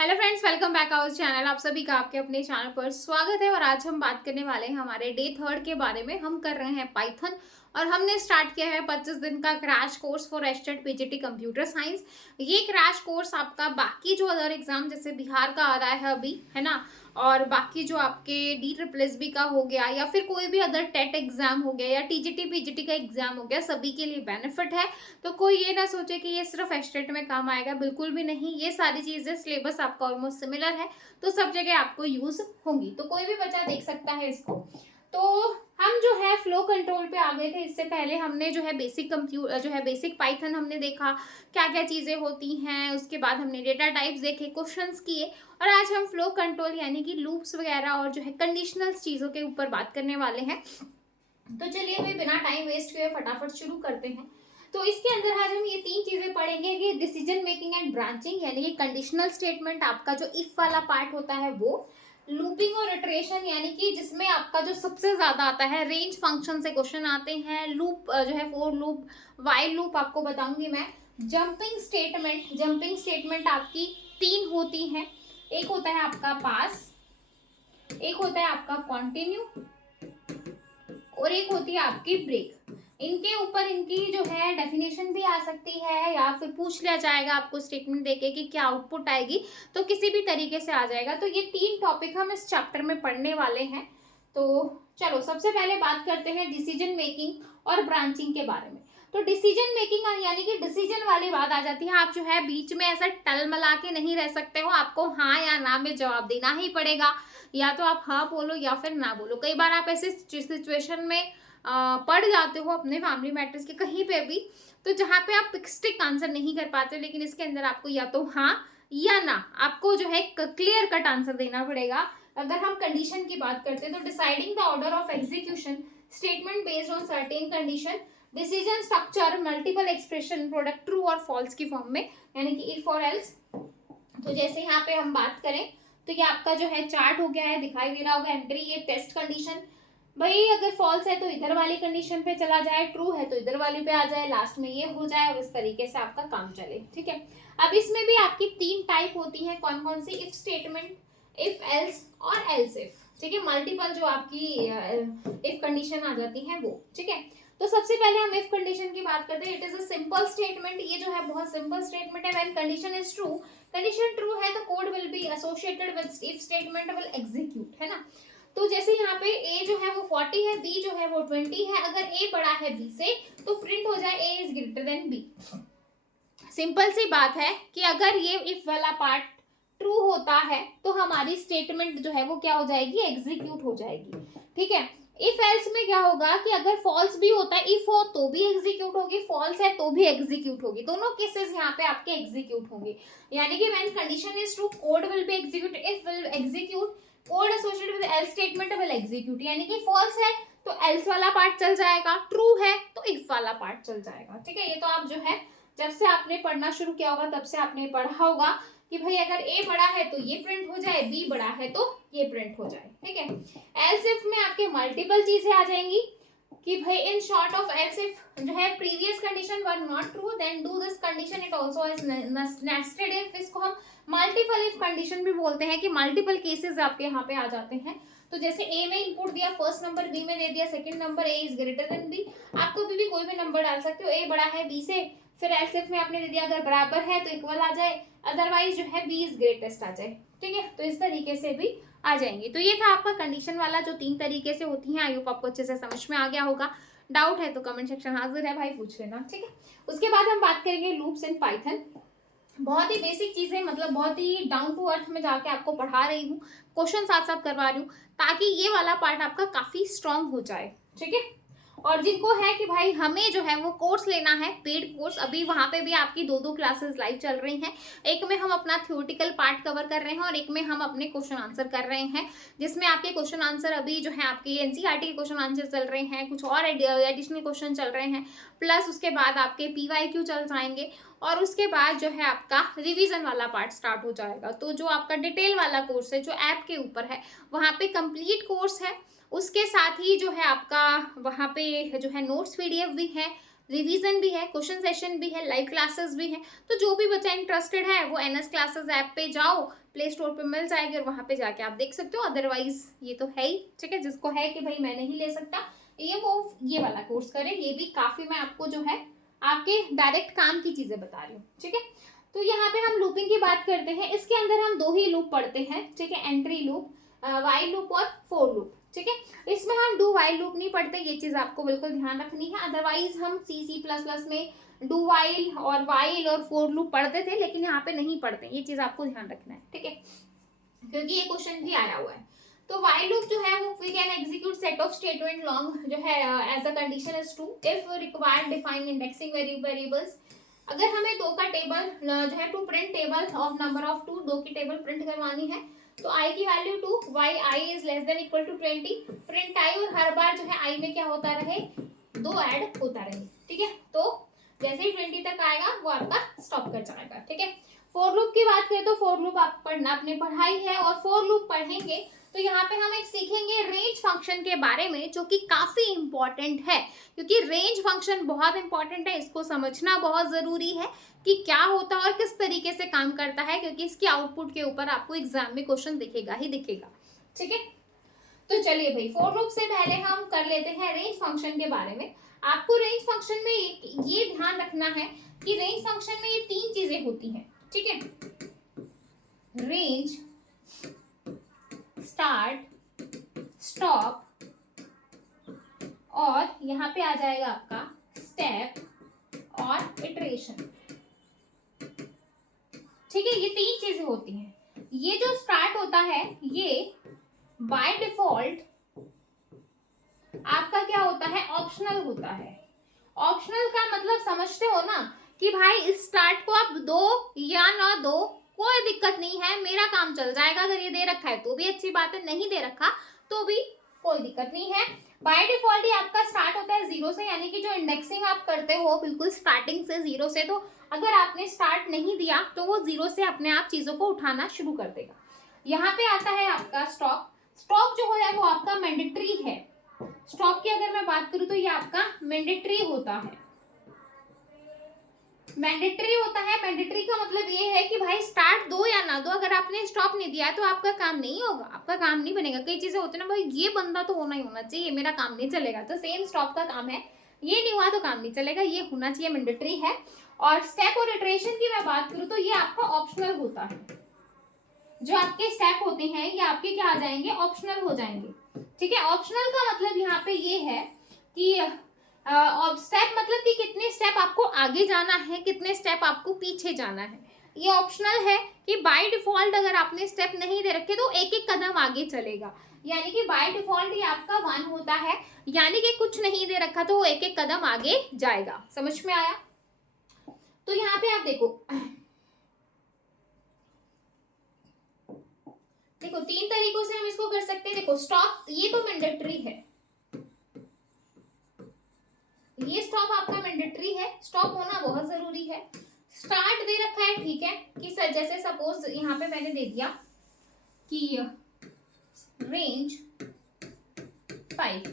Hello friends, welcome back our channel. आप सभी का आपके अपने चैनल पर स्वागत है। और आज हम बात करने वाले हैं हमारे डे 3 के बारे में। हम कर रहे हैं पाइथन और हमने स्टार्ट किया है 25 दिन का crash course for estate PGT computer science. ये क्रैश कोर्स आपका बाकी जो अदर एग्जाम जैसे बिहार का आ रहा है अभी, है ना, और बाकी जो आपके DSSB का हो गया या फिर कोई भी अदर टेट एग्जाम हो गया या टीजीटी पीजीटी का एग्जाम हो गया, सभी के लिए बेनिफिट है। तो कोई ये ना सोचे कि ये सिर्फ एस्टेट में काम आएगा, बिल्कुल भी नहीं। ये सारी चीजें सिलेबस आपका ऑलमोस्ट सिमिलर है, तो सब जगह आपको यूज होंगी, तो कोई भी बच्चा देख सकता है इसको। तो हम जो है फ्लो कंट्रोल पे आ गए थे। इससे पहले हमने जो है बेसिक पाइथन हमने देखा, क्या क्या चीजें होती हैं। उसके बाद हमने डेटा टाइप्स देखे, क्वेश्चंस किए, और आज हम फ्लो कंट्रोल यानी कि लूप्स वगैरह और जो है कंडीशनल चीजों के ऊपर बात करने वाले हैं। तो चलिए भाई, बिना टाइम वेस्ट किए फटाफट शुरू करते हैं। तो इसके अंदर आज हम ये तीन चीजें पढ़ेंगे कि डिसीजन मेकिंग एंड ब्रांचिंग, यानी कि कंडीशनल स्टेटमेंट आपका जो इफ वाला पार्ट होता है वो, लूपिंग और इटरेशन यानी कि जिसमें आपका जो सबसे ज्यादा आता है, रेंज फंक्शन से क्वेश्चन आते हैं, लूप जो है फॉर लूप, वाइल लूप आपको बताऊंगी मैं। जंपिंग स्टेटमेंट आपकी तीन होती हैं। एक होता है आपका पास, एक होता है आपका कॉन्टिन्यू, और एक होती है आपकी ब्रेक। इनके ऊपर इनकी जो है डेफिनेशन भी आ सकती है, या फिर पूछ लिया जाएगा आपको स्टेटमेंट देके कि क्या आउटपुट आएगी, तो किसी भी तरीके से आ जाएगा। तो ये तीन टॉपिक हम इस चैप्टर में पढ़ने वाले हैं। तो चलो सबसे पहले बात करते हैं डिसीजन मेकिंग और ब्रांचिंग के बारे में। तो डिसीजन मेकिंग यानी कि डिसीजन वाली बात आ जाती है। आप जो है बीच में ऐसा टलमला के नहीं रह सकते हो, आपको हाँ या ना में जवाब देना ही पड़ेगा। या तो आप हाँ बोलो या फिर ना बोलो। कई बार आप ऐसे सिचुएशन में पढ़ जाते हो अपने फैमिली मैटर्स के कहीं पे भी, तो जहाँ पे आप स्टिक आंसर नहीं कर पाते, लेकिन इसके अंदर आपको या तो हाँ या ना, आपको जो है क्लियर कट आंसर देना पड़ेगा। अगर हम कंडीशन की बात करते हैं तो deciding the order of execution, statement based on certain condition, decision structure, multiple expression, product true और फॉल्स की फॉर्म में, यानी कि इफ और एल्स। तो जैसे यहाँ पे हम बात करें तो ये आपका जो है चार्ट हो गया है, दिखाई दे रहा होगा एंट्री, ये टेस्ट कंडीशन। भाई अगर फॉल्स है तो इधर वाली कंडीशन पे चला जाए, ट्रू है तो इधर वाली पे आ जाए, लास्ट में ये हो जाए, और इस तरीके से आपका काम चले। ठीक है। अब इसमें भी आपकी तीन टाइप होती है। कौन कौन सी? इफ स्टेटमेंट, इफ एल्स और एल्स इफ। ठीक है, मल्टीपल जो आपकी इफ कंडीशन आ जाती है वो। ठीक है, तो सबसे पहले हम इफ कंडीशन की बात करते हैं। It is a simple statement. ये जो है बहुत सिंपल स्टेटमेंट है। When condition is true, condition true है तो code will be associated with if statement will execute, है ना। तो जैसे यहाँ पे a जो है वो 40 है, b जो है वो 20 है। अगर a बड़ा है b से तो प्रिंट हो जाए a is greater than b। Simple सी बात है कि अगर ये इफ वाला पार्ट ट्रू होता है तो हमारी स्टेटमेंट जो है वो क्या हो जाएगी? एग्जीक्यूट हो जाएगी। ठीक है। इफ एल्स में क्या होगा कि अगर फॉल्स भी होता है, इफ हो तो भी एग्जीक्यूट होगी, फॉल्स है तो भी एग्जीक्यूट होगी। दोनों केसेस यहाँ पे आपके एग्जीक्यूट होंगे। यानी कि when condition is true code will be execute, if will execute, code associated with else statement will execute. यानी कि फॉल्स है तो एल्स वाला पार्ट चल जाएगा, ट्रू है तो इफ वाला पार्ट चल जाएगा। ठीक है, ये तो आप जो है जब से आपने पढ़ना शुरू किया होगा तब से आपने पढ़ा होगा कि भाई अगर a बड़ा है तो ये प्रिंट हो जाए, b बड़ा है तो ये प्रिंट हो जाए। ठीक है। एल्स इफ में आपके मल्टीपल चीजें आ जाएंगी कि भाई in short of else if जो है previous condition were not true then do this condition it also is nested if. इसको हम मल्टीपल इफ कंडीशन भी बोलते हैं कि मल्टीपल केसेस आपके यहाँ पे आ जाते हैं। तो जैसे a में इनपुट दिया फर्स्ट नंबर, b में दे दिया second number, a is greater than b। आप कभी भी कोई भी नंबर डाल सकते हो, a बड़ा है b से, फिर एल्स इफ में आपने दे दिया अगर बराबर है तो इक्वल आ जाए, अदरवाइज जो है b इज ग्रेटेस्ट आ जाए। ठीक है, तो इस तरीके से भी आ जाएंगे। तो ये था आपका कंडीशन वाला, जो तीन तरीके से होती हैं। आई होप आपको अच्छे से समझ में आ गया होगा। डाउट है तो कमेंट सेक्शन हाजिर है भाई, पूछ लेना। ठीक है, उसके बाद हम बात करेंगे लूप्स इन पाइथन। बहुत ही बेसिक चीजें, मतलब बहुत ही डाउन टू अर्थ में जाके आपको पढ़ा रही हूँ, क्वेश्चन साथ साथ करवा रही हूँ, ताकि ये वाला पार्ट आपका काफी स्ट्रांग हो जाए। ठीक है। और जिनको है कि भाई हमें जो है वो कोर्स लेना है, पेड कोर्स, अभी वहां पे भी आपकी दो क्लासेस लाइव चल रही हैं। एक में हम अपना थ्योरेटिकल पार्ट कवर कर रहे हैं और एक में हम अपने क्वेश्चन आंसर कर रहे हैं, जिसमें आपके क्वेश्चन आंसर अभी जो है आपके एनसीईआरटी के क्वेश्चन आंसर चल रहे हैं, कुछ और एडिशनल क्वेश्चन चल रहे हैं, प्लस उसके बाद आपके पीवाईक्यू चल जाएंगे, और उसके बाद जो है आपका रिवीजन वाला पार्ट स्टार्ट हो जाएगा। तो जो आपका डिटेल वाला कोर्स है जो ऐप के ऊपर है, वहाँ पे कंप्लीट कोर्स है। उसके साथ ही जो है आपका वहाँ पे जो है नोट्स पीडीएफ भी है, रिवीजन भी है, क्वेश्चन सेशन भी है, लाइव क्लासेस भी है। तो जो भी बच्चा इंटरेस्टेड है वो एनएस क्लासेस ऐप पे जाओ, प्ले स्टोर पे मिल जाएगी और वहाँ पे जाके आप देख सकते हो। अदरवाइज ये तो है ही, ठीक है, जिसको है कि भाई मैं नहीं ले सकता ये वो ये वाला कोर्स करे। ये भी काफी मैं आपको जो है आपके डायरेक्ट काम की चीजें बता रही हूँ, ठीक है। तो यहाँ पे हम लूपिंग की बात करते हैं। इसके अंदर हम 2 ही लूप पढ़ते हैं, ठीक है, एंट्री लूप, वाइल लूप और फोर लूप, ठीक है। इसमें हम डू वाइल लूप नहीं पढ़ते, ये चीज आपको बिल्कुल ध्यान रखनी है। अदरवाइज हम C++ में डू वाइल और फोर लूप पढ़ते थे, लेकिन यहाँ पे नहीं पढ़ते, ये चीज आपको ध्यान रखना है, ठीक है, क्योंकि ये क्वेश्चन भी आया हुआ है। तो वाइल लूप जो है वो we can execute set of statement long जो है as a condition is true if required define indexing variables. अगर हमें 2 का टेबल जो है to print table of number of 2 की टेबल प्रिंट करवानी है, तो i की value 2, while I is less than equal to 20, print I, और हर बार जो है i में क्या होता रहे 2 ऐड होता रहे, ठीक है। तो जैसे ही 20 तक आएगा वो आपका स्टॉप कर जाएगा, ठीक है। फोर लूप की बात करें तो फोर लूप आप पढ़ना अपने पढ़ाई है, और फोर लूप पढ़ेंगे तो यहाँ पे हम एक सीखेंगे रेंज फंक्शन के बारे में, जो कि काफी इंपॉर्टेंट है, क्योंकि रेंज फंक्शन बहुत इंपॉर्टेंट है। इसको समझना बहुत जरूरी है कि क्या होता है और किस तरीके से काम करता है, क्योंकि इसके आउटपुट के ऊपर आपको एग्जाम में क्वेश्चन दिखेगा ही दिखेगा, ठीक है। तो चलिए भाई, फोर लूप से पहले हम कर लेते हैं रेंज फंक्शन के बारे में। आपको रेंज फंक्शन में ये ध्यान रखना है कि रेंज फंक्शन में ये 3 चीजें होती हैं, ठीक है। रेंज, स्टार्ट, स्टॉप, और यहाँ पे आ जाएगा आपका स्टेप और इटरेशन, ठीक है। ये 3 चीजें होती हैं। ये जो स्टार्ट होता है ये बाय डिफॉल्ट आपका क्या होता है, ऑप्शनल होता है। ऑप्शनल का मतलब समझते हो ना, कि भाई इस स्टार्ट को आप दो या ना दो कोई दिक्कत नहीं है, मेरा काम चल जाएगा। अगर ये दे रखा है तो भी अच्छी बात है, नहीं दे रखा तो भी कोई दिक्कत नहीं है। बाय डिफॉल्ट ही आपका स्टार्ट होता है 0 से, यानी कि जो इंडेक्सिंग आप करते हो बिल्कुल स्टार्टिंग से 0 से, तो अगर आपने स्टार्ट नहीं दिया तो वो 0 से अपने आप चीजों को उठाना शुरू कर देगा। यहाँ पे आता है आपका स्टॉप। स्टॉप जो है वो आपका मैंडेटरी है। स्टॉप की अगर मैं बात करूं तो ये आपका मैंडेटरी होता है। मैंडेटरी होता है, मैंडेटरी का मतलब ये है कि भाई स्टार्ट दो या ना दो, अगर आपने स्टॉप नहीं दिया तो आपका काम नहीं होगा, आपका काम नहीं बनेगा। कई चीजें होती है ना, भाई ये बंदा तो होना ही होना चाहिए, मेरा काम नहीं चलेगा, तो सेम स्टॉप का काम है, ये नहीं हुआ तो काम नहीं चलेगा, ये होना चाहिए, मैंडेटरी है। और स्टेप और इटरेशन की मैं बात करूं तो ये आपका ऑप्शनल होता है। जो आपके स्टेप होते हैं ये आपके क्या आ जाएंगे, ऑप्शनल हो जाएंगे, ठीक है। ऑप्शनल का मतलब यहाँ पे ये है कि स्टेप मतलब कि कितने स्टेप आपको आगे जाना है, कितने स्टेप आपको पीछे जाना है। ये ऑप्शनल है कि बाय डिफॉल्ट अगर आपने स्टेप नहीं दे रखे तो एक एक कदम आगे चलेगा, यानी कि बाय डिफॉल्ट ये आपका 1 होता है, यानी कि कुछ नहीं दे रखा तो वो एक एक कदम आगे जाएगा। समझ में आया? तो यहाँ पे आप देखो 3 तरीकों से हम इसको कर सकते हैं। देखो स्टॉप, ये तो मैंडेटरी है, ये स्टॉप आपका मैंडेटरी है, स्टॉप होना बहुत जरूरी है। स्टार्ट दे रखा है, ठीक है, कि जैसे सपोज यहाँ पे मैंने दे दिया कि रेंज 5।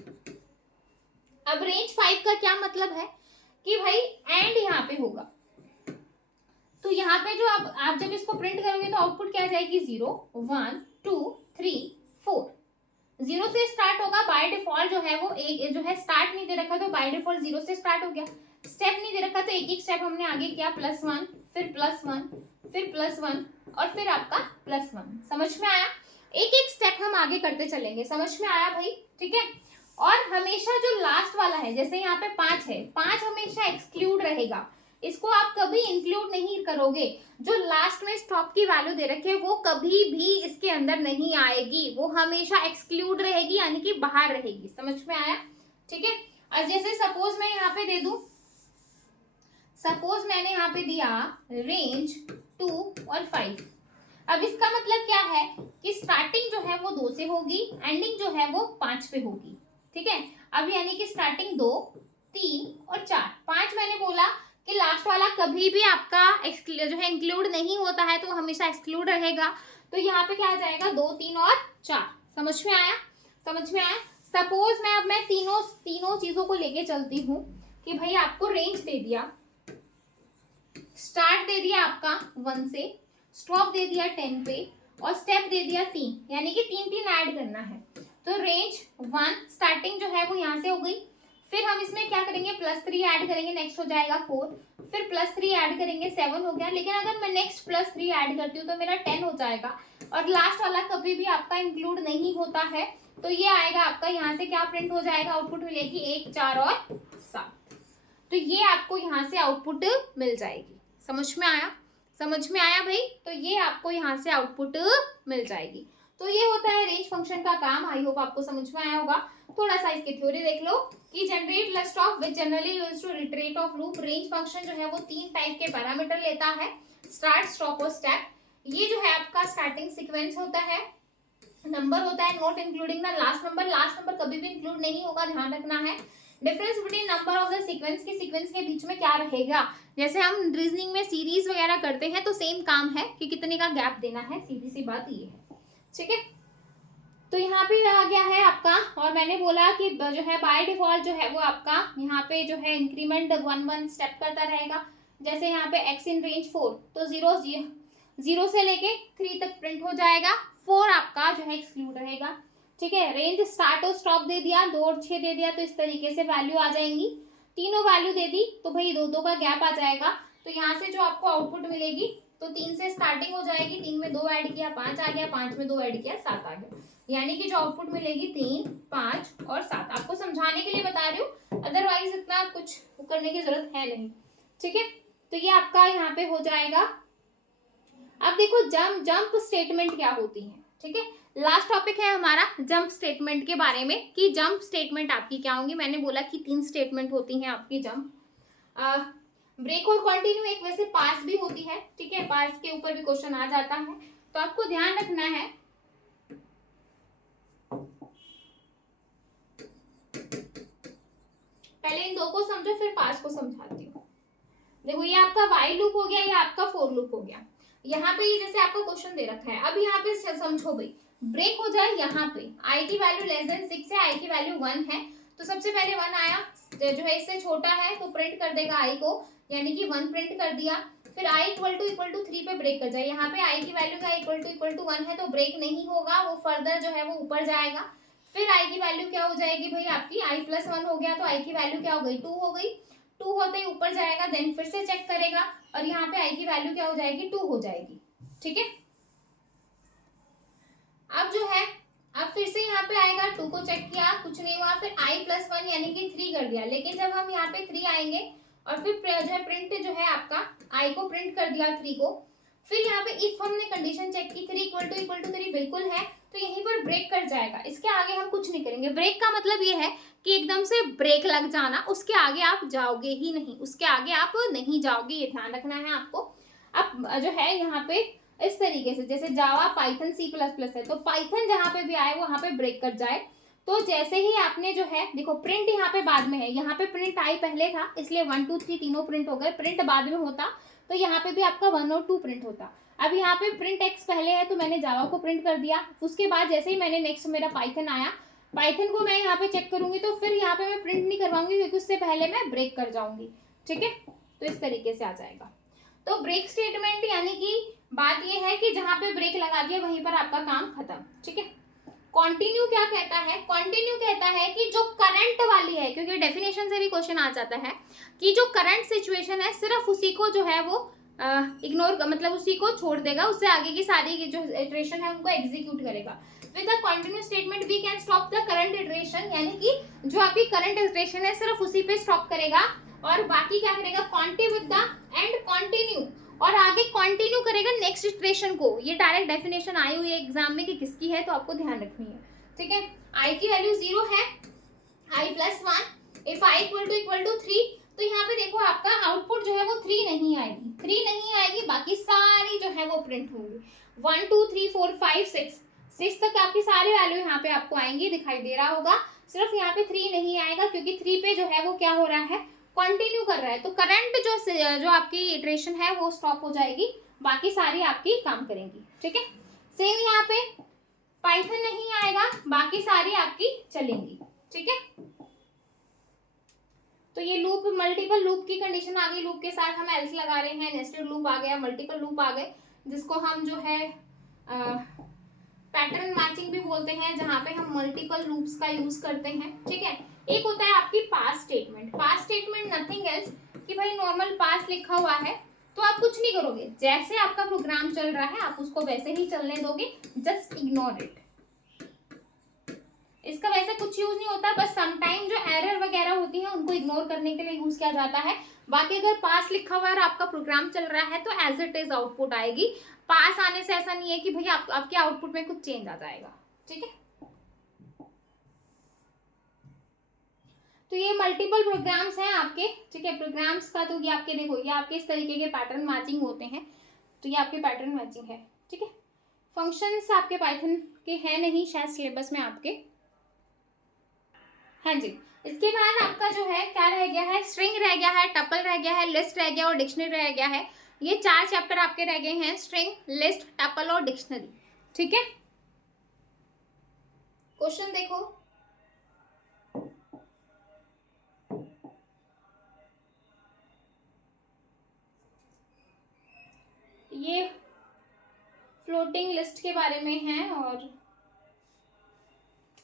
अब रेंज 5 का क्या मतलब है कि भाई एंड यहाँ पे होगा, तो यहाँ पे जो आप जब इसको प्रिंट करोगे तो आउटपुट क्या जाएगी, 0 1 2 3 4। 0 से स्टार्ट होगा, बाय डिफॉल्ट जो है वो एक जो है स्टार्ट नहीं दे रखा तो बाय डिफॉल्ट 0 से स्टार्ट हो गया। स्टेप नहीं दे रखा तो एक एक स्टेप हमने आगे किया, +1 फिर +1 फिर +1 और फिर आपका +1। समझ में आया? एक एक स्टेप हम आगे करते चलेंगे। समझ में आया भाई? ठीक है। और हमेशा जो लास्ट वाला है, जैसे यहाँ पे 5 है, 5 हमेशा एक्सक्लूड रहेगा, इसको आप कभी इंक्लूड नहीं करोगे। जो लास्ट में स्टॉप की वैल्यू दे रखे वो कभी भी इसके अंदर नहीं आएगी, वो हमेशा एक्सक्लूड रहेगी, यानी कि बाहर रहेगी। समझ में आया? ठीक है। और जैसे सपोज मैं यहाँ पे दे दूं, सपोज मैंने यहाँ पे दिया रेंज 2 और 5। अब इसका मतलब क्या है कि स्टार्टिंग जो है वो 2 से होगी, एंडिंग जो है वो 5 पे होगी। ठीक है। अब यानी कि स्टार्टिंग 2 3 और 4 5 मैंने बोला कि लास्ट वाला कभी भी आपका जो है इंक्लूड नहीं होता है, तो हमेशा एक्सक्लूड रहेगा। तो यहाँ पे क्या आ जाएगा, 2 3 और 4। समझ में आया? समझ में आया? सपोज मैं तीनों चीजों को लेके चलती हूँ कि भाई आपको रेंज दे दिया, स्टार्ट दे दिया आपका 1 से, स्टॉप दे दिया 10 पे और स्टेप दे दिया 3, यानी कि 3 ऐड करना है। तो रेंज 1 स्टार्टिंग जो है वो यहाँ से हो गई, फिर हम इसमें क्या करेंगे +3 ऐड करेंगे, नेक्स्ट हो जाएगा 4, फिर +3 ऐड करेंगे 7 हो गया। लेकिन अगर मैं नेक्स्ट +3 ऐड करती हूँ तो मेरा 10 हो जाएगा, और लास्ट वाला कभी भी आपका इंक्लूड नहीं होता है, तो ये आएगा आपका यहाँ से क्या प्रिंट हो जाएगा, आउटपुट मिलेगी 1, 4 और 7। तो ये आपको यहाँ से आउटपुट मिल जाएगी। समझ में आया? समझ में आया भाई? तो ये आपको यहाँ से आउटपुट मिल जाएगी। तो ये होता है रेंज फंक्शन का काम। आई होप आपको समझ में आया होगा। थोड़ा सा इसकी थ्योरी देख लो कि generate list of which generally used to retreat of loop. Range function जो है वो 3 टाइप के पैरामीटर लेता है, स्टार्ट, स्टॉप और स्टेप। ये जो है आपका स्टार्टिंग सीक्वेंस होता है, नंबर होता है not including the last number. Last number कभी भी इंक्लूड नहीं होगा, ध्यान रखना है। Difference between number of the sequence, की सीक्वेंस के बीच में क्या रहेगा। जैसे हम रीजनिंग में सीरीज वगैरह करते हैं तो सेम काम है कि कितने का गैप देना है, सीधी सी बात ये है। ठीक है, तो यहाँ पे आ गया है आपका, और मैंने बोला कि जो है बाय डिफॉल्ट जो है वो आपका यहाँ पे जो है इंक्रीमेंट 1 स्टेप करता रहेगा। जैसे यहाँ पे x इन रेंज 4, तो 0 से लेके 3 तक प्रिंट हो जाएगा, 4 आपका जो है एक्सक्लूड रहेगा। ठीक है, रेंज स्टार्ट और स्टॉप दे दिया, 2 और 6 दे दिया, तो इस तरीके से वैल्यू आ जाएंगी। तीनों वैल्यू दे दी तो भाई 2 का गैप आ जाएगा। तो यहाँ से जो आपको आउटपुट मिलेगी, तो 3 से स्टार्टिंग हो जाएगी, 3 में 2 ऐड किया 5 आ गया, 5 में 2 ऐड किया 7 आ गया, यानी कि जो आउटपुट मिलेगी 3, 5 और 7। आपको समझाने के लिए बता रही हूँ, अदरवाइज इतना कुछ करने की जरूरत है नहीं। ठीक है, तो ये आपका यहाँ पे हो जाएगा। अब देखो जंप स्टेटमेंट क्या होती है। ठीक है, लास्ट टॉपिक है हमारा जंप स्टेटमेंट के बारे में कि जंप स्टेटमेंट आपकी क्या होंगी। मैंने बोला कि 3 स्टेटमेंट होती हैं आपकी जंप, ब्रेक और कंटिन्यू। एक वैसे पास भी होती है। ठीक है, पास के ऊपर भी क्वेश्चन आ जाता है, तो आपको ध्यान रखना है। पहले इन 2 को समझो, फिर पास को समझाती हूँ। देखो, ये आपका वाइल लूप हो गया, ये आपका फॉर लूप हो गया। यहाँ पे ये जैसे आपको क्वेश्चन दे रखा है, अब यहाँ पे समझो भाई, ब्रेक हो जाए यहाँ पे, आई की वैल्यू <6 है, आई की वैल्यू 1 है, तो सबसे पहले 1 आया, जो है इससे छोटा है तो प्रिंट कर देगा आई को, यानी कि 1 प्रिंट कर दिया। फिर आई = 3 पे ब्रेक कर जाए, यहाँ पे आई की वैल्यू का = 1 है तो ब्रेक नहीं होगा, वो फर्दर जो है वो ऊपर जाएगा। फिर आई की वैल्यू क्या हो जाएगी भाई आपकी, i+1 हो गया, तो आई की वैल्यू क्या हो गई, 2 हो गई। 2 होते ही ऊपर जाएगा, देन फिर से चेक करेगा, और यहाँ पे आई की वैल्यू क्या हो जाएगी, 2 हो जाएगी। ठीक है, अब जो है, अब फिर से यहाँ पे आएगा, 2 को चेक किया, कुछ नहीं हुआ, फिर i+1 यानी कि 3 कर दिया। लेकिन जब हम यहाँ पे 3 आएंगे और फिर जो है प्रिंट जो है आपका i को प्रिंट कर दिया 3 को, फिर यहाँ पे इफ हमने कंडीशन चेक की 3 = 3 बिल्कुल है, तो यहीं पर ब्रेक कर जाएगा। इसके आगे हम कुछ नहीं करेंगे। ब्रेक का मतलब ये है कि एकदम से ब्रेक लग जाना, उसके आगे आप जाओगे ही नहीं, उसके आगे आप नहीं जाओगे, ये ध्यान रखना है आपको। अब जो है यहाँ पे इस तरीके से, जैसे जावा, पाइथन, C++ है, तो पाइथन जहाँ पे भी आए वो वहाँ पे ब्रेक कर जाए। तो जैसे ही आपने जो है, देखो प्रिंट यहाँ पे बाद में है, यहाँ पे प्रिंट आई पहले था, इसलिए 1, 2, 3 तीनों प्रिंट हो गए। प्रिंट बाद में होता तो यहाँ पे भी आपका 1 और 2 प्रिंट होता। अब यहाँ पे प्रिंट x पहले है तो मैंने जावा को प्रिंट कर दिया। उसके बाद जैसे ही मैंने नेक्स्ट मेरा पाइथन आया, पाइथन को मैं यहाँ पे चेक करूंगी, तो फिर यहाँ पे मैं प्रिंट नहीं करवाऊंगी क्योंकि उससे पहले मैं ब्रेक कर जाऊंगी। ठीक है, तो इस तरीके से आ जाएगा। तो ब्रेक स्टेटमेंट यानी कि बात ये है कि जहां पे ब्रेक लगा दिया वहीं पर आपका काम खत्म। ठीक है, कॉन्टिन्यू क्या कहता है, कॉन्टिन्यू कहता है कि जो करंट वाली है, क्योंकि डेफिनेशन से भी क्वेश्चन आ जाता है कि जो करंट सिचुएशन है सिर्फ उसी को जो है वो इग्नोर, मतलब उसी को छोड़ देगा, उससे आगे की सारी जो इटरेशन है उनको एग्जीक्यूट करेगा। With a continue statement we can stop the current iteration, यानी कि जो आपकी करंट इटरेशन है सिर्फ उसी पे स्टॉप करेगा, और बाकी क्या करेगा, कॉन्टी विद द एंड कंटिन्यू, और आगे कंटिन्यू करेगा नेक्स्ट इटरेशन को। ये डायरेक्ट डेफिनेशन आई हुई है एग्जाम में कि किसकी है, तो आपको ध्यान रखनी है। ठीक है, आई की वैल्यू 0 है, i+1, इफ i = 3, तो यहाँ पे देखो आपका आउटपुट जो है वो 3 नहीं आएगी, 3 नहीं आएगी, बाकी सारी जो है वो प्रिंट होंगी। 1, 2, 3, 4, 5, 6 तक आपकी सारी वैल्यू यहाँ पे आपको आएंगी, दिखाई दे रहा होगा। सिर्फ यहाँ पे 3 नहीं आएगा क्योंकि 3 पे जो है वो क्या हो रहा है, कंटिन्यू कर रहा है, तो करंट जो आपकी इटरेशन है वो स्टॉप हो जाएगी, बाकी सारी आपकी काम करेंगी। ठीक है, सेम यहाँ पे पाइथन नहीं आएगा, बाकी सारी आपकी चलेंगी। ठीक है, तो ये लूप, मल्टीपल लूप की कंडीशन आ गई, लूप के साथ हम एल्स लगा रहे हैं, नेस्टेड लूप आ गया, मल्टीपल लूप आ गए, जिसको हम जो है पैटर्न मैचिंग भी बोलते हैं, जहां पे हम मल्टीपल लूप्स का यूज करते हैं। ठीक है, एक होता है आपकी पास स्टेटमेंट। पास स्टेटमेंट नथिंग एल्स कि भाई नॉर्मल पास लिखा हुआ है तो आप कुछ नहीं करोगे, जैसे आपका प्रोग्राम चल रहा है आप उसको वैसे ही चलने दोगे, जस्ट इग्नोर इट। इसका वैसे कुछ यूज नहीं होता, बस समटाइम जो एरर वगैरह होती है उनको इग्नोर करने के लिए यूज किया जाता है। बाकी अगर पास लिखा हुआ है और आपका प्रोग्राम चल रहा है तो एज इट इज आउटपुट आएगी। पास आने से ऐसा नहीं है कि भाई आपके आउटपुट में कुछ चेंज आ जाएगा। ठीक है, तो ये मल्टीपल प्रोग्राम्स हैं आपके। ठीक है, प्रोग्राम्स का तो ये आपके देखो, ये आपके इस तरीके के पैटर्न मैचिंग होते हैं, तो ये आपके पैटर्न मैचिंग है। ठीक है, फंक्शंस आपके पाइथन के हैं नहीं शायद सिलेबस में आपके। हाँ जी, इसके बाद आपका जो है क्या रह गया है, स्ट्रिंग रह गया है, टपल रह गया है, लिस्ट रह गया और डिक्शनरी रह गया है। ये 4 चैप्टर आपके रह गए हैं, स्ट्रिंग, लिस्ट, टपल और डिक्शनरी। ठीक है, क्वेश्चन देखो, ये फ्लोटिंग लिस्ट के बारे में है और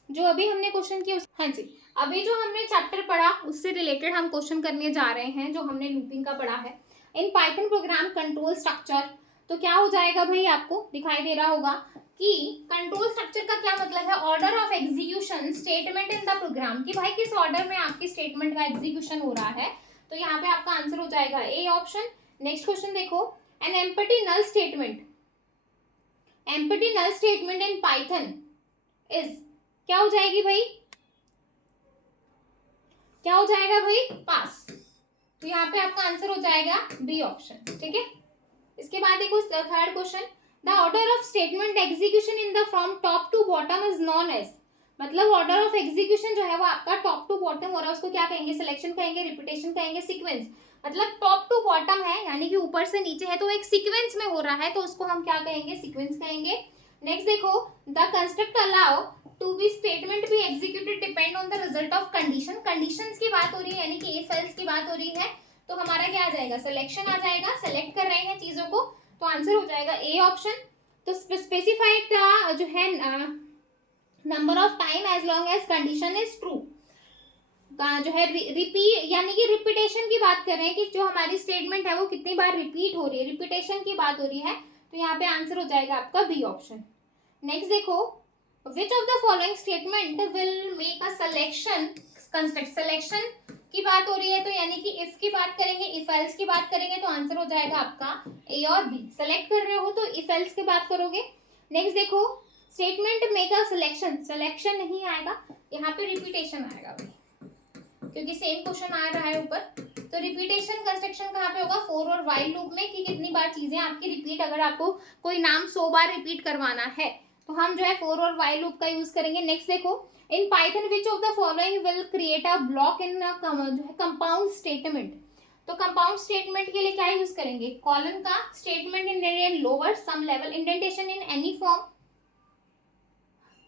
जो अभी हमने क्वेश्चन किया। हाँ जी, अभी जो हमने चैप्टर पढ़ा उससे रिलेटेड हम क्वेश्चन करने जा रहे हैं, जो हमने लूपिंग का पढ़ा है। In Python program control structure, तो क्या हो जाएगा भाई, आपको दिखाई दे रहा होगा कि कंट्रोल स्ट्रक्चर का क्या मतलब है, order of execution statement in the program, कि भाई किस ऑर्डर में आपकी स्टेटमेंट का एग्जीक्यूशन हो रहा है। तो यहाँ पे आपका आंसर हो जाएगा ए ऑप्शन। नेक्स्ट क्वेश्चन देखो, an empty null statement, empty null statement in Python is, क्या हो जाएगी भाई, क्या हो जाएगा भाई, पास। तो यहाँ पे आपका आंसर हो जाएगा बी ऑप्शन। ठीक है, इसके बाद देखो third question, the order of statement execution in the from top to bottom is known as, मतलब ऑर्डर ऑफ एग्जीक्यूशन जो है वो आपका टॉप टू बॉटम हो रहा है, उसको क्या कहेंगे, सिलेक्शन कहेंगे, रिपीटेशन कहेंगे, सीक्वेंस। मतलब टॉप टू बॉटम है यानी कि ऊपर से नीचे है, तो एक सीक्वेंस में हो रहा है, तो उसको हम क्या कहेंगे, सीक्वेंस कहेंगे। नेक्स्ट देखो, the construct allow to be statement be executed depend on the result of condition, conditions की बात हो रही है यानी कि इफ एल्स की बात हो रही है, तो हमारा क्या आ जाएगा, सिलेक्शन आ जाएगा, सेलेक्ट कर रहे हैं चीजों को, तो आंसर हो जाएगा ए ऑप्शन। तो स्पेसिफाइड का जो है number of time as long as condition is true, जो है रिपीट यानी कि रिपीटेशन की बात कर रहे हैं कि जो हमारी स्टेटमेंट है वो कितनी बार रिपीट हो रही है, रिपीटेशन की बात हो रही है, तो यहाँ पे आंसर हो जाएगा आपका बी ऑप्शन। नेक्स्ट देखो, which of the following statement will make a selection construct, selection की बात हो रही है, तो यानी कि इफ की बात करेंगे, इफ एल्स की बात करेंगे, तो आंसर हो जाएगा आपका ए और बी। सेलेक्ट कर रहे हो तो इफ एल्स की बात करोगे। नेक्स्ट देखो, statement make a selection, selection नहीं आएगा, यहाँ पे रिपीटेशन आएगा भाई, क्योंकि सेम क्वेश्चन आ रहा है ऊपर। तो रिपीटेशन कंस्ट्रक्शन कहाँ पे होगा, फॉर और व्हाइल लूप में, कि कितनी बार चीजें आपकी रिपीट, अगर आपको कोई नाम 100 बार रिपीट करवाना है तो हम जो है फॉर और व्हाइल लूप का यूज करेंगे। नेक्स्ट देखो, in Python which of the following will create a block in जो है कंपाउंड स्टेटमेंट, तो कंपाउंड स्टेटमेंट के लिए क्या यूज करेंगे, कॉलन का, statement in lower some level, indentation in any form,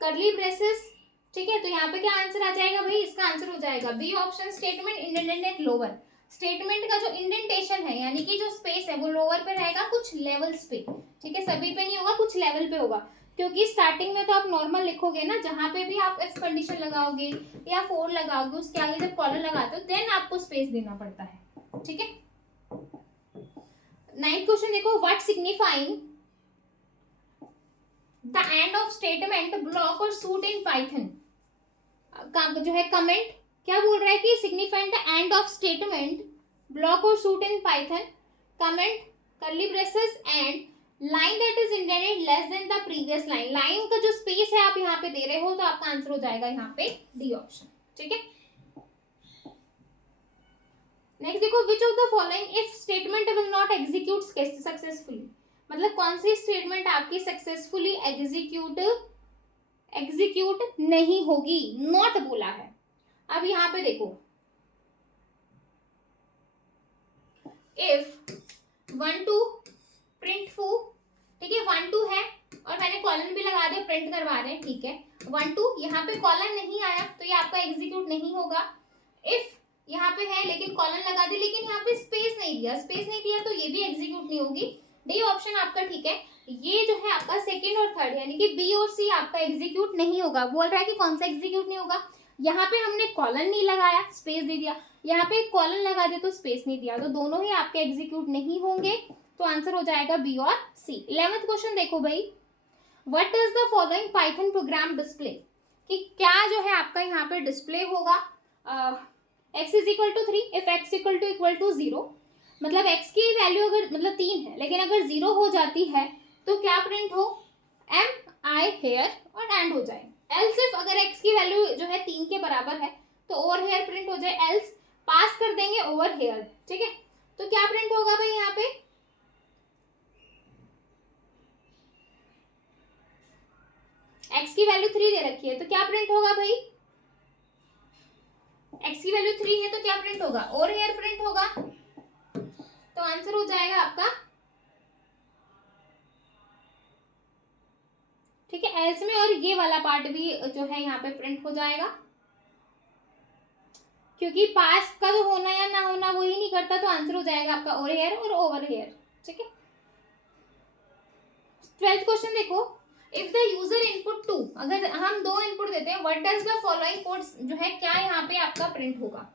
curly braces. ठीक है, तो यहाँ पे क्या आंसर आ जाएगा भाई, इसका आंसर हो जाएगा B option, statement indented lower, statement का जो इंडेंटेशन है यानी कि जो स्पेस है वो लोअर पे रहेगा, कुछ लेवल्स पे। ठीक है, सभी पे नहीं होगा, कुछ लेवल पे होगा, क्योंकि स्टार्टिंग में तो आप नॉर्मल लिखोगे ना, जहां पे भी आप इफ कंडीशन लगाओगे या फोर लगाओगे, उसके आगे जब कॉलन लगाते हो देन आपको स्पेस देना पड़ता है। ठीक है, 9th क्वेश्चन देखो, what signifying the end of statement block और सूट इन पाइथन, जो है कमेंट क्या बोल रहा है कि signifying the end of statement block और suite in Python, comment, curly braces and line that is indented less than the previous line, line का जो स्पेस है आप यहाँ पे दे रहे हो, तो आपका आंसर हो जाएगा यहाँ पे डी ऑप्शन। ठीक है, नेक्स्ट देखो, which of the following if statement will not execute successfully, मतलब कौन सी स्टेटमेंट आपकी सक्सेसफुली एग्जीक्यूट नहीं होगी, नॉट बोला है। अब यहां पे देखो, इफ 1 2 प्रिंट फू, ठीक है 1 2 है और मैंने कॉलन भी लगा दिया, प्रिंट करवा रहे हैं, ठीक है 1 2, यहाँ पे कॉलन नहीं आया तो ये आपका एग्जीक्यूट नहीं होगा। इफ यहाँ पे है लेकिन कॉलन लगा दी, लेकिन यहाँ पे स्पेस नहीं दिया, स्पेस नहीं दिया तो ये भी एग्जीक्यूट नहीं होगी। डी ऑप्शन आपका ठीक है। ये जो है आपका सेकंड और थर्ड यानी कि बी और सी आपका एग्जीक्यूट नहीं होगा। बोल रहा है कि कौन सा एग्जीक्यूट नहीं होगा, यहाँ पे हमने कॉलन नहीं लगाया स्पेस दे दिया, यहाँ पे कॉलन लगा दिया तो स्पेस नहीं दिया, तो दोनों ही आपके एग्जीक्यूट नहीं होंगे। तो आंसर हो जाएगा बी और सी। 11th क्वेश्चन देखो भाई, what is the following Python programme display, कि क्या जो है आपका यहाँ पे डिस्प्ले होगा। x is equal to 3 if x equal to 0, मतलब x की वैल्यू अगर मतलब 3 है लेकिन अगर 0 हो जाती है तो क्या प्रिंट हो, एम आई हेयर और एंड हो जाए। एल्स इफ अगर x की वैल्यू जो है 3 के बराबर है तो ओवर हेयर प्रिंट हो जाए, एल्स पास कर देंगे ओवर हेयर, ठीक है। तो क्या प्रिंट होगा भाई यहाँ पे, x की वैल्यू 3 दे रखी है तो क्या प्रिंट होगा भाई, x की वैल्यू 3 है तो क्या प्रिंट होगा, ओवर हेयर प्रिंट होगा। तो आंसर हो जाएगा आपका, ठीक है, एल्स में और ये वाला पार्ट भी जो है यहाँ पे प्रिंट हो जाएगा, क्योंकि पास का तो होना या ना होना वो ही नहीं करता, तो आंसर हो जाएगा आपका ओवर हेयर और ओवर हेयर, ठीक है। 12th क्वेश्चन देखो, इफ द यूजर इनपुट 2, अगर हम 2 इनपुट देते हैं, what does the following code जो है क्या यहाँ पे आपका प्रिंट होगा।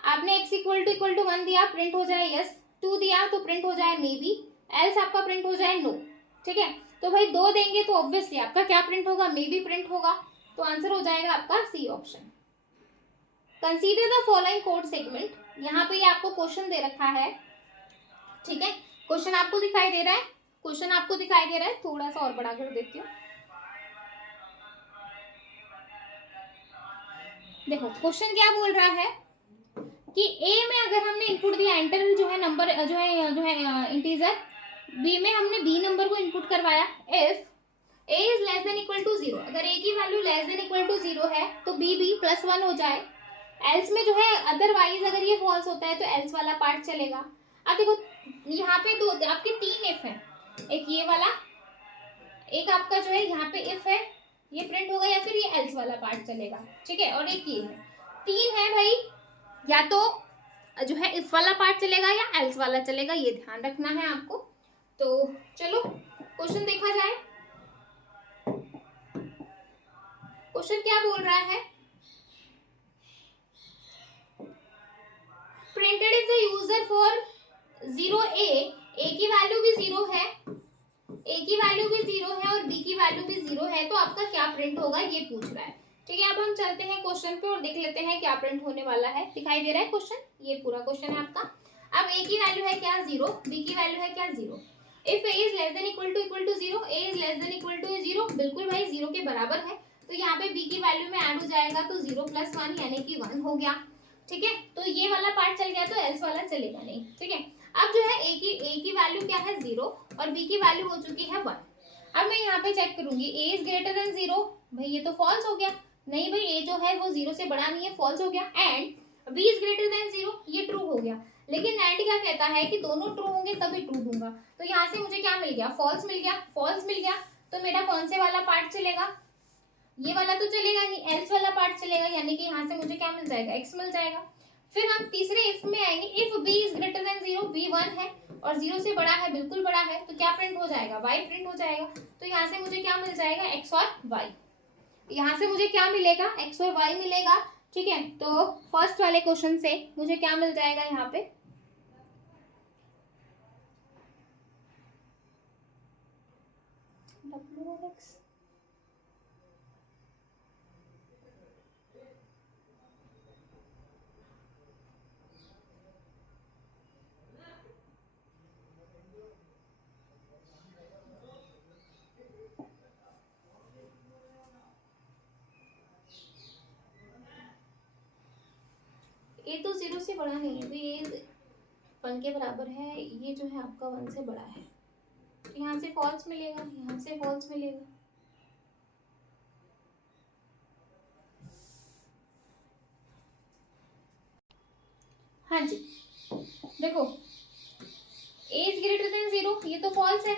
आपने x इक्वल टू 1 दिया, प्रिंट हो जाए यस, 2 दिया तो प्रिंट हो जाए मे बी, एल्स आपका प्रिंट हो जाए नो, ठीक है। तो भाई 2 देंगे तो ऑब्वियसली आपका क्या प्रिंट होगा, मे बी प्रिंट होगा। तो आंसर हो जाएगा आपका C option. Consider the following code segment, यहाँ पे आपको क्वेश्चन दे रखा है, ठीक है। क्वेश्चन आपको दिखाई दे रहा है, क्वेश्चन आपको दिखाई दे रहा है, थोड़ा सा और बड़ा कर देती हूँ। देखो क्वेश्चन क्या बोल रहा है कि ए में अगर हमने इनपुट दिया, एंटर जो है नंबर जो है इंटीजर, बी में हमने बी नंबर को इनपुट करवाया, if A is less than equal to 0, अगर ए की value less than equal to 0 है तो बी भी +1 हो जाए। एल्स में जो है अदरवाइज अगर ये फॉल्स होता है तो एल्स वाला पार्ट चलेगा। अब देखो यहाँ पे दो आपके 3 इफ है, एक ये वाला, एक आपका जो है यहाँ पे इफ है, ये प्रिंट होगा या फिर ये एल्स वाला पार्ट चलेगा, ठीक है, और एक ये है। 3 है भाई, या तो जो है इफ वाला पार्ट चलेगा या एल्स वाला चलेगा, ये ध्यान रखना है आपको। तो चलो क्वेश्चन देखा जाए। क्वेश्चन क्या बोल रहा है, printed if the user for 0 ए की वैल्यू भी 0 है, ए की वैल्यू भी 0 है और बी की वैल्यू भी 0 है, तो आपका क्या प्रिंट होगा ये पूछ रहा है, ठीक है। अब हम चलते हैं क्वेश्चन पे और देख लेते हैं क्या प्रिंट होने वाला है। दिखाई दे रहा है क्वेश्चन, ये पूरा क्वेश्चन है आपका। अब ए की वैल्यू है क्या 0, बी की वैल्यू है क्या 0, if A is less than equal to 0, A is less than equal to 0, बिल्कुल भाई 0 के बराबर है, तो यहाँ पे बी की वैल्यू में ऐड हो जाएगा तो 0 + 1 यानी कि 1 हो गया, ठीक है। तो ये वाला पार्ट चल गया तो एल्स वाला चलेगा नहीं, ठीक है। अब जो है ए की वैल्यू क्या है 0 और बी की वैल्यू हो चुकी है 1। अब मैं यहाँ पे चेक करूंगी, ए इज ग्रेटर देन 0, भाई ये तो फॉल्स हो गया, नहीं भाई ए जो है वो 0 से बड़ा नहीं है, फॉल्स हो गया। And B is greater than 0, ये ट्रू हो गया, लेकिन एंड क्या कहता है कि दोनों ट्रू होंगे तभी ट्रू दूंगा, तो यहाँ से मुझे क्या मिल गया, फॉल्स मिल गया, फॉल्स मिल गया, तो मेरा कौन से वाला पार्ट चलेगा, ये वाला तो चलेगा नहीं, एल्स वाला पार्ट चलेगा, यानी कि यहाँ से मुझे क्या मिल जाएगा, एक्स मिल जाएगा। फिर हम तीसरे इफ में आएंगे, if B is greater than 0, B 1 है और 0 से बड़ा है, बिल्कुल बड़ा है, तो क्या प्रिंट हो जाएगा, y प्रिंट हो जाएगा। तो यहाँ से मुझे क्या मिल जाएगा, x और y, यहाँ से मुझे क्या मिलेगा, x और y मिलेगा, ठीक है। तो फर्स्ट वाले क्वेश्चन से मुझे क्या मिल जाएगा यहाँ पे, w और x, ये तो 0 से बड़ा नहीं है, तो ये 1 के बराबर है, ये जो है आपका 1 से बड़ा है, तो यहाँ से फॉल्स मिलेगा, यहाँ से फॉल्स मिलेगा। हाँ जी, देखो a इज ग्रेटर देन 0, ये तो फॉल्स है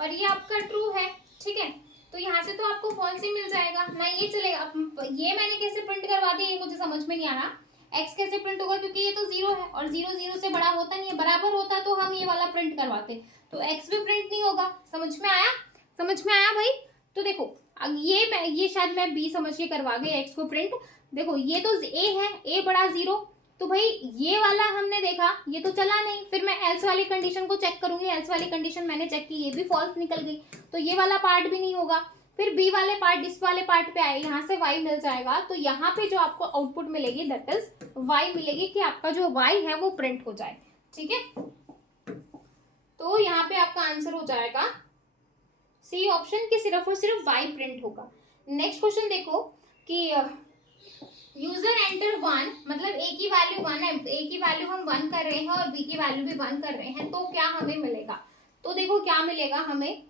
और ये आपका ट्रू है, ठीक है। तो यहाँ से तो आपको फॉल्स ही मिल जाएगा ना, ये चलेगा। ये मैंने कैसे प्रिंट करवा दिया ये मुझे समझ में नहीं आ रहा, एक्स कैसे प्रिंट होगा, क्योंकि ये तो जीरो है और जीरो जीरो से बड़ा होता नहीं है, बराबर होता तो हम ये वाला प्रिंट करवाते, तो एक्स भी प्रिंट नहीं होगा। समझ में आया, समझ में आया भाई। तो देखो अब ये शायद मैं बी समझ के करवा गई एक्स को प्रिंट। देखो ये तो ए है, ए बड़ा जीरो, तो भाई ये वाला हमने देखा ये तो चला नहीं, फिर मैं एल्स वाली कंडीशन को चेक करूंगी, एल्स वाली कंडीशन मैंने चेक की, ये भी फॉल्स निकल गई, तो ये वाला पार्ट भी नहीं होगा। फिर बी वाले पार्ट, इस वाले पार्ट पे आए, यहाँ से वाई मिल जाएगा, तो यहाँ पे जो आपको आउटपुट मिलेगी दैट इज वाई मिलेगी, कि आपका जो वाई है वो प्रिंट हो जाए। ठीक है, तो यहाँ पे आपका आंसर हो जाएगा सी ऑप्शन, की सिर्फ और सिर्फ वाई प्रिंट होगा। नेक्स्ट क्वेश्चन देखो कि यूजर एंटर 1, मतलब ए की वैल्यू 1 है, ए की वैल्यू हम 1 कर रहे हैं और बी की वैल्यू भी 1 कर रहे हैं, तो क्या हमें मिलेगा। तो देखो क्या मिलेगा हमें,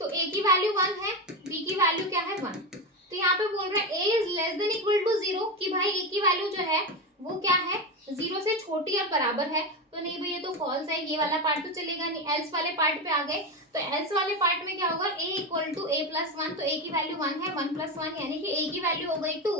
तो ए की वैल्यू 1 है, बी की वैल्यू क्या है 1, तो यहाँ पे बोल रहा है A is less than equal to 0, कि भाई ए की वैल्यू जो है वो क्या है 0 से छोटी और बराबर है, तो नहीं भाई ये तो फॉल्स है, ये वाला पार्ट तो चलेगा नहीं। एल्स वाले पार्ट पे आ गए, तो एल्स वाले पार्ट में क्या होगा, a equal to A plus 1, तो a की वैल्यू 1 है, 1 प्लस 1 यानी कि a की वैल्यू हो गई 2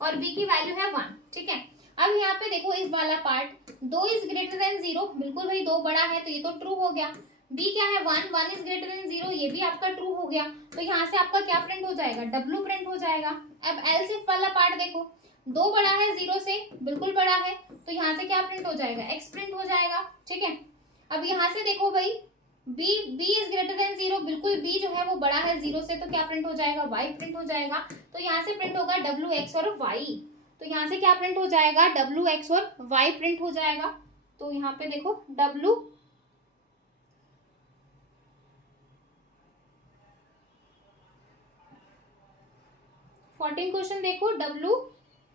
और b की वैल्यू है 1। ठीक है, अब यहाँ पे देखो इस वाला पार्ट 2 इज ग्रेटर देन 0, बिल्कुल भाई 2 बड़ा है, तो ये तो ट्रू हो गया। b क्या है 1, 1 इज ग्रेटर देन 0, ये भी आपका ट्रू हो गया, तो यहाँ से आपका क्या प्रिंट हो जाएगा, w प्रिंट हो जाएगा। अब एल्स इफ वाला पार्ट देखो, 2 बड़ा है 0 से, बिल्कुल बड़ा है, तो यहाँ से क्या प्रिंट हो जाएगा, x प्रिंट हो जाएगा। ठीक है, अब यहाँ से देखो भाई b इज ग्रेटर देन 0, बिल्कुल b जो है वो बड़ा है 0 से, तो क्या प्रिंट हो जाएगा, y प्रिंट हो जाएगा, तो यहाँ से प्रिंट होगा w x और y, तो यहाँ से क्या प्रिंट हो जाएगा, w x और y प्रिंट हो जाएगा। तो यहाँ पे देखो w 14 क्वेश्चन देखो w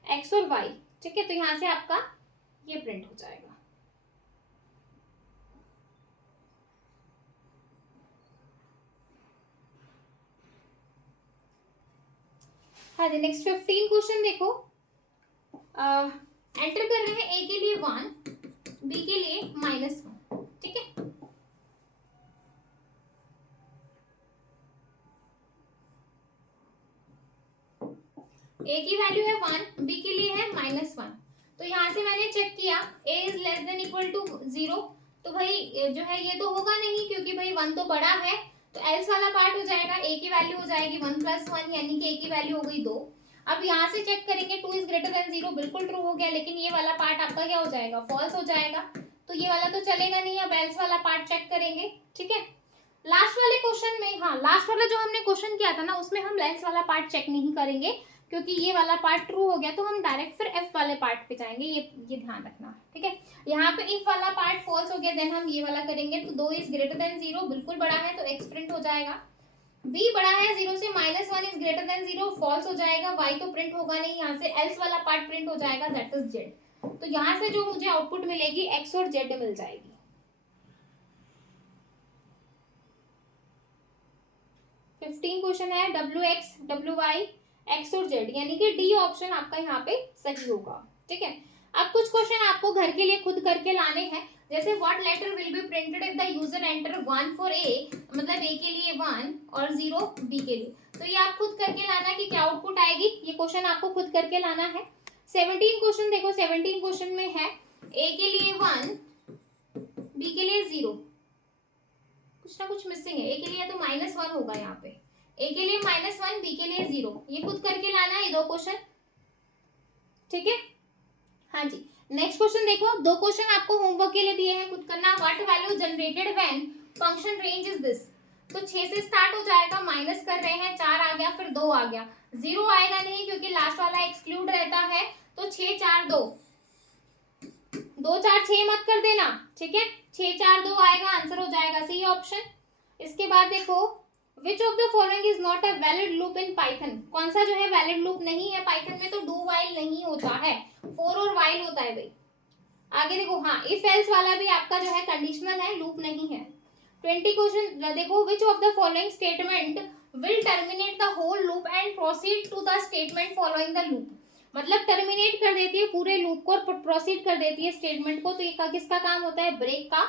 x और y, ठीक है, तो यहाँ से आपका ये प्रिंट हो जाएगा। हाँ जी, नेक्स्ट 15 क्वेश्चन देखो, एंटर कर रहे हैं a के लिए 1, b के लिए -1। ठीक है, a की वैल्यू है 1, b के लिए है -1, तो यहाँ से मैंने चेक किया a is less than equal to 0, तो भाई जो है ये तो होगा नहीं, क्योंकि भाई 1 तो बड़ा है, तो एल्स वाला पार्ट हो जाएगा, a की वैल्यू हो जाएगी 1 प्लस 1 यानी कि a की वैल्यू हो गई 2। अब यहाँ से चेक करेंगे 2 इज ग्रेटर देन 0, बिल्कुल ट्रू हो गया, लेकिन ये वाला पार्ट आपका क्या हो जाएगा, फॉल्स हो जाएगा, तो ये वाला तो चलेगा नहीं। अब एल्स वाला पार्ट चेक करेंगे। ठीक है, लास्ट वाले क्वेश्चन में, हाँ लास्ट वाला जो हमने क्वेश्चन किया था ना, उसमें हम एल्स वाला पार्ट चेक नहीं करेंगे, क्योंकि ये वाला पार्ट ट्रू हो गया, तो हम डायरेक्ट फिर एफ वाले पार्ट पे जाएंगे, ये ध्यान रखना। ठीक है, यहाँ पे इफ वाला पार्ट फॉल्स हो गया, देन हम ये वाला करेंगे, तो 2 इज ग्रेटर देन 0, बिल्कुल बड़ा है, तो एक्स प्रिंट हो जाएगा। b बड़ा है 0 से, -1 इज ग्रेटर देन 0, फॉल्स हो जाएगा, y तो प्रिंट होगा नहीं, यहाँ से एल्स वाला पार्ट प्रिंट हो जाएगा, दैट इज z। तो यहाँ से जो मुझे आउटपुट मिलेगी x और z मिल जाएगी। 15 क्वेश्चन है wx, wy, x और z, यानी कि डी ऑप्शन आपका यहाँ पे सही होगा। ठीक है, अब कुछ क्वेश्चन आपको घर के लिए खुद करके लाने हैं, जैसे what letter will be printed if the user enter 1 for a, मतलब a के लिए 1 और 0 b के लिए, तो ये आप खुद करके लाना कि क्या आउटपुट आएगी, ये क्वेश्चन आपको खुद करके लाना है। 17 क्वेश्चन देखो, 17 क्वेश्चन में है a के लिए 1, b के लिए 0, कुछ ना कुछ मिसिंग है, a के लिए तो -1 होगा, यहाँ पे a के लिए -1, b के लिए 0, ये खुद करके लाना है ये 2 क्वेश्चन। ठीक है, हाँ जी, नेक्स्ट क्वेश्चन देखो, 2 क्वेश्चन आपको होमवर्क के लिए दिए हैं, खुद करना। What value generated when function range is this, तो 6 से स्टार्ट हो जाएगा, माइनस कर रहे हैं, 4 आ गया, फिर 2 आ गया, 0 आएगा नहीं क्योंकि लास्ट वाला एक्सक्लूड रहता है, तो 6 4 2 2 4 6 मत कर देना। ठीक है, 6 4 2 आएगा, आंसर हो जाएगा सी ऑप्शन। इसके बाद देखो which of the following is not a valid loop in Python, कौन सा जो है वैलिड लूप नहीं है पाइथन में, तो डू वाइल नहीं होता है, फॉर और वाइल होता है भाई। आगे देखो, हाँ इफ एल्स वाला भी आपका जो है कंडीशनल है, लूप नहीं है। 20 क्वेश्चन देखो, which of the following statement will terminate the whole loop and proceed to the statement following the loop, मतलब टर्मिनेट कर देती है पूरे लूप को और प्रोसीड कर देती है स्टेटमेंट को, तो ये किसका काम होता है, ब्रेक का।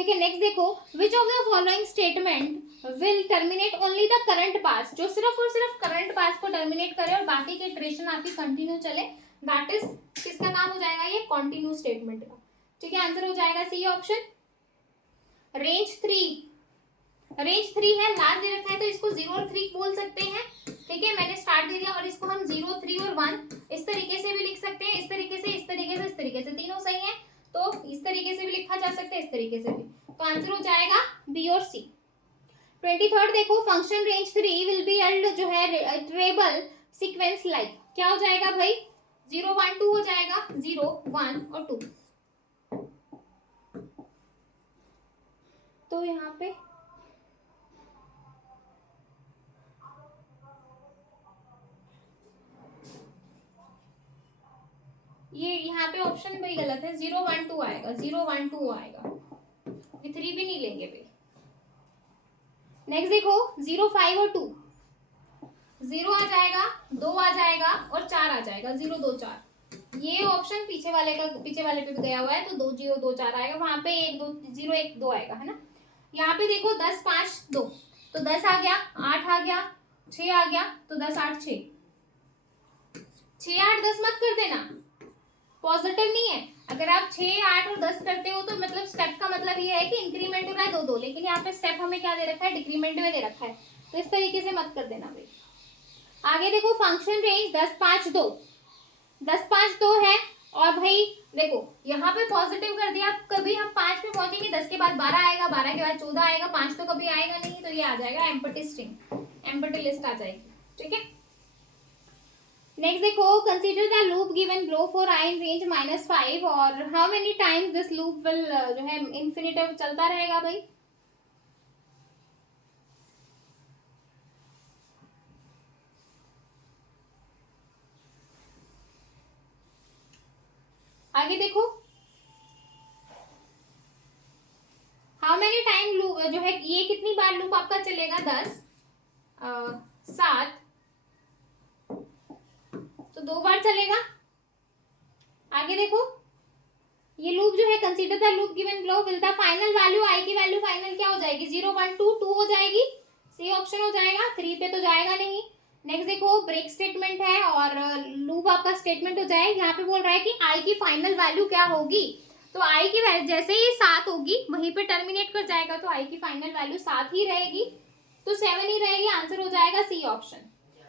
ठीक है। नेक्स्ट देखो, which of the following statement will terminate only the current pass, जो सिर्फ और सिर्फ करंट पास को टर्मिनेट करे और बाकी के इटरेशन आपकी कंटिन्यू चले, दैट इज किसका काम हो जाएगा, ये कॉन्टिन्यू स्टेटमेंट का। ठीक है, आंसर हो जाएगा सी ऑप्शन। रेंज 3 है, लास्ट दे रखा है तो इसको 0 और 3 बोल सकते हैं। ठीक है, मैंने स्टार्ट दे दिया और इसको हम 0, 3 और 1 इस तरीके से भी लिख सकते हैं, इस तरीके से, इस तरीके से, इस तरीके से, तीनों सही है। तो इस तरीके से भी लिखा जा सकता है, इस तरीके से भी। तो आंसर हो जाएगा बी और सी। 23rd देखो, function range 3 will be held जो है ट्रेबल सीक्वेंस लाइक, क्या हो जाएगा भाई, 0 1 2 हो जाएगा, 0 1 और 2। तो यहाँ पे ये यहाँ पे ऑप्शन भाई गलत है, 0 1 2 आएगा, 0 1 2 आएगा, ये 3 भी नहीं लेंगे भाई। नेक्स्ट देखो, 0 5 और 2, 0 आ जाएगा, 2 आ जाएगा और 4 आ जाएगा, 0 2 4। ये ऑप्शन पीछे वाले पे भी गया हुआ है, तो 2 0 2 4 आएगा, वहां पे 1 2 0 1 2 आएगा, है ना। यहाँ पे देखो 10 5 2, तो 10 आ गया, 8 आ गया, 6 आ गया, तो 10 8 6, 6 8 10 मत कर देना, पॉजिटिव नहीं है। अगर आप 6 8 और 10 करते हो तो मतलब स्टेप का मतलब ये है कि इंक्रीमेंट हो रहा है 2 2, लेकिन यहाँ पे स्टेप हमें क्या दे रखा है, डिक्रीमेंट में दे रखा है, तो इस तरीके से मत कर देना भाई। आगे देखो, फंक्शन रेंज 10 5 2, 10 5 2 है, और भाई देखो यहाँ पे पॉजिटिव कर दिया, कभी हम 5 पे पहुंचेंगे, 10 के बाद 12 आएगा, 12 के बाद 14 आएगा, 5 तो कभी आएगा नहीं, तो ये आ जाएगा एम्प्टी स्ट्रिंग, एम्प्टी लिस्ट आ जाएगी। ठीक है, नेक्स्ट देखो, consider the loop given glow for I in range -5 और how many times this loop will जो है इन्फिनिटिव चलता रहेगा भाई। आगे देखो, हाउ मेनी टाइम लूप जो है, ये कितनी बार लूप आपका चलेगा, 10 7, तो 2 बार चलेगा। आगे देखो, ये लूप जो है, consider the loop given below will the final value, I की वैल्यू फाइनल क्या हो जाएगी, 0 1 2 2 हो जाएगी, सी ऑप्शन हो जाएगा, 3 पे तो जाएगा नहीं। नेक्स्ट देखो, ब्रेक स्टेटमेंट है और लूप आपका स्टेटमेंट हो जाएगा, यहाँ पे बोल रहा है कि आई की फाइनल वैल्यू क्या होगी, तो आई की वैल्यू जैसे ही 7 होगी वहीं पे टर्मिनेट कर जाएगा, तो आई की फाइनल वैल्यू 7 ही रहेगी, तो 7 ही रहेगी, आंसर हो जाएगा सी ऑप्शन।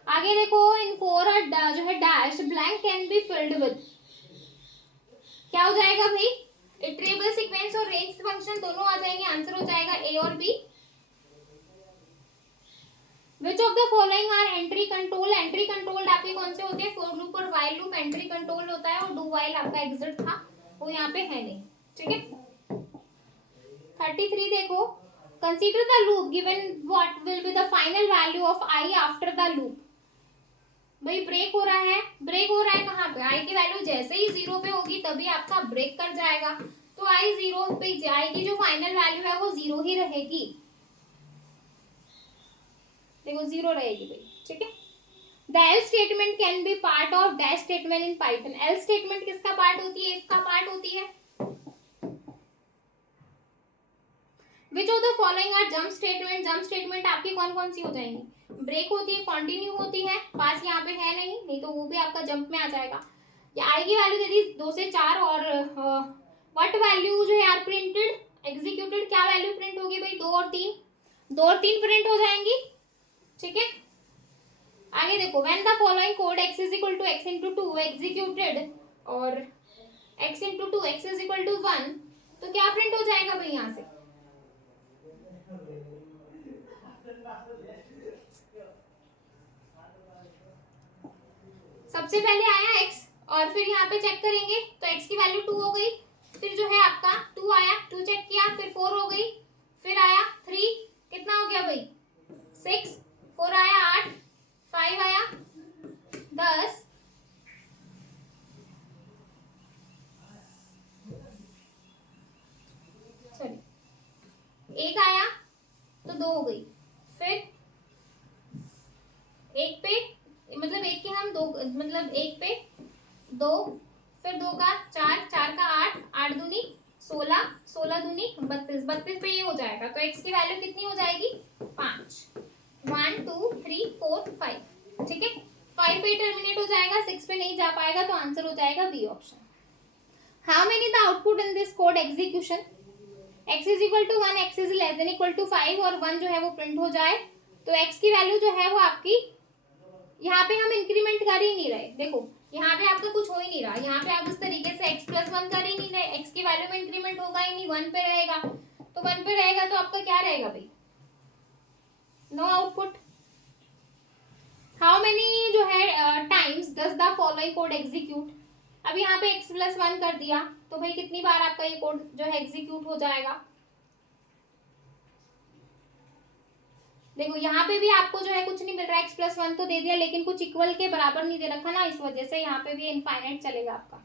आगे देखो, इन 4 जो है dash blank can be filled with, क्या हो जाएगा भाई, इटरेबल सीक्वेंस और रेंज फंक्शन दोनों आ जाएंगे, आंसर हो जाएगा ए और B. Which of the following are entry control, entry controlled आपके कौन से होते हैं, फॉर लूप और व्हाइल लूप एंट्री कंट्रोल होता है, और डू व्हाइल आपका एग्जिट था, वो यहाँ पे है नहीं। ठीक है, 33 देखो, consider the loop given what will be the final value of I after the loop. भाई ब्रेक हो रहा है, ब्रेक हो रहा है कहाँ पे, आई की वैल्यू जैसे ही 0 पे होगी तभी आपका ब्रेक कर जाएगा, तो आई 0 पे जाएगी, जो फाइनल वैल्यू है वो 0 ही रहेगी, देखो 0 रहेगी भाई। ठीक है, the else statement can be part of dash statement in Python, else statement किसका पार्ट होती है, इसका पार्ट होती है। Which of the following are jump statement, jump statement आपकी कौन कौन सी हो जाएंगी, ब्रेक होती है, कंटिन्यू होती है, पास यहाँ पे है नहीं तो वो भी आपका जंप में आ जाएगा। या आई की वैल्यू दे दी 2 से 4 और व्हाट वैल्यू जो है आर प्रिंटेड एग्जीक्यूटेड, क्या वैल्यू प्रिंट होगी भाई, 2 और 3, 2 और 3 प्रिंट हो जाएंगी। ठीक है, आगे देखो, when the following code x is equal to x into 2 executed और x into 2 x is equal to 1, तो क्या प्रिंट हो जाएगा भाई यहाँ से, सबसे पहले आया x और फिर यहाँ पे चेक करेंगे तो x की वैल्यू 2 हो गई, फिर जो है आपका 2 आया, 2 चेक किया, फिर 4 हो गई, फिर आया 3, कितना हो गया भाई 6, 4 आया 8, 5 आया 10, सॉरी 1 आया तो 2 हो गई, फिर 1 पे मतलब 1 के हम 2 मतलब 1 पे 2, फिर 2 का 4, 4 का 8, 8 दूनी 16, 16 दूनी 32, 32 पे ये हो जाएगा, तो x की वैल्यू कितनी हो जाएगी 5, 1 2 3 4 5, ठीक है। 5 पे टर्मिनेट हो जाएगा, 6 पे नहीं जा पाएगा, तो आंसर हो जाएगा B option. How many the output in this code execution, x is equal to 1, x is less than equal to 5 और 1 जो है वो प्रिंट हो जाए, तो x की वैल्यू जो है वो आपकी, यहाँ पे हम इंक्रीमेंट कर ही नहीं रहे, देखो यहाँ पे आपका कुछ हो ही नहीं रहा, यहाँ पे आप इस तरीके से x प्लस 1 कर ही नहीं रहे, x की वैल्यू में इंक्रीमेंट होगा ही नहीं, 1 पे रहेगा, तो 1 पे रहेगा तो आपका क्या रहेगा भाई, नो आउटपुट। हाउ मेनी जो है times does the following code execute, अब यहाँ पे x प्लस 1 कर दिया, तो भाई कितनी बार आपका ये कोड जो है एग्जीक्यूट हो जाएगा, देखो यहाँ पे भी आपको जो है कुछ नहीं मिल रहा है, x प्लस 1 तो दे दिया, लेकिन कुछ इक्वल के बराबर नहीं दे रखा ना, इस वजह से यहाँ पे भी इनफाइनाइट चलेगा आपका।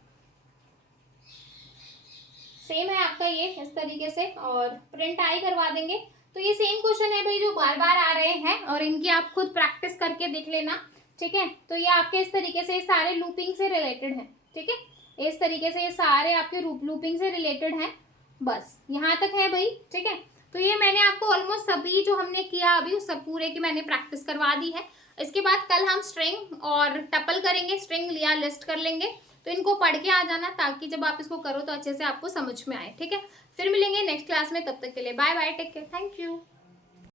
सेम है आपका ये इस तरीके से, और प्रिंट आई करवा देंगे। तो ये सेम क्वेश्चन है भाई जो बार बार आ रहे हैं, और इनकी आप खुद प्रैक्टिस करके देख लेना, ठीक है। तो ये आपके इस तरीके से सारे लूपिंग से रिलेटेड है, ठीक है, इस तरीके से ये सारे आपके लूपिंग से रिलेटेड हैं, बस यहाँ तक है भाई, ठीक है। तो ये मैंने आपको ऑलमोस्ट सभी जो हमने किया अभी उस सब पूरे की मैंने प्रैक्टिस करवा दी है। इसके बाद कल हम स्ट्रिंग और टपल करेंगे, स्ट्रिंग लिया लिस्ट कर लेंगे, तो इनको पढ़ के आ जाना, ताकि जब आप इसको करो तो अच्छे से आपको समझ में आए, ठीक है। फिर मिलेंगे नेक्स्ट क्लास में, तब तक के लिए bye bye, take care, thank you.